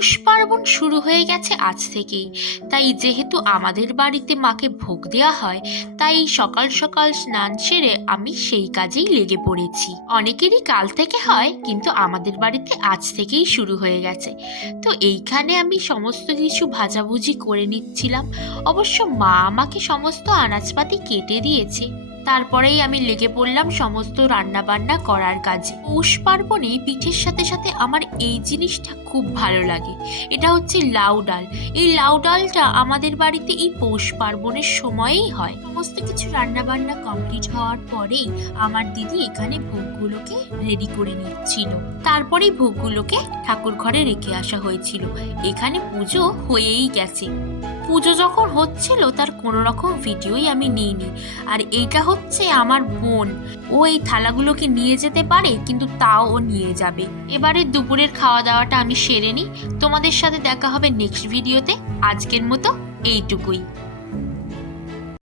পৌষ পার্বণ শুরু হয়ে গেছে আজ থেকেই। তাই যেহেতু আমাদের বাড়িতে মাকে ভোগ দেওয়া হয়, তাই সকাল সকাল স্নান সেরে আমি সেই কাজেই লেগে পড়েছি। অনেকেরই কাল থেকে হয়, কিন্তু আমাদের বাড়িতে আজ থেকেই শুরু হয়ে গেছে। তো এইখানে আমি সমস্ত কিছু ভাজাভুজি করে নিচ্ছিলাম। অবশ্য মা আমাকে সমস্ত আনাজপাতি কেটে দিয়েছে। তারপরেই আমি লেগে পড়লাম সমস্ত রান্না বান্না করার কাজে। পৌষ পার্বণে পিঠের সাথে সাথে আমার এই জিনিসটা খুব ভালো লাগে। এটা হচ্ছে লাউ ডাল। এই লাউ ডালটা আমাদের বাড়িতে এই পৌষ পার্বণের সময়েই হয়। সমস্ত কিছু রান্না বান্না কমপ্লিট হওয়ার পরেই আমার দিদি এখানে ভোগগুলোকে রেডি করে নিচ্ছিল। তারপরেই ভোগগুলোকে ঠাকুর ঘরে রেখে আসা হয়েছিল। এখানে পুজো হয়েই গেছে। পুজো যখন হচ্ছিল তার কোনো রকম ভিডিওই আমি নিইনি। আর এইটা হচ্ছে আমার বোন। ও এই থালাগুলোকে নিয়ে যেতে পারে, কিন্তু তাও ও নিয়ে যাবে। এবারে দুপুরের খাওয়া দাওয়াটা আমি সেরে নিই। তোমাদের সাথে দেখা হবে নেক্সট ভিডিওতে। আজকের মতো এইটুকুই।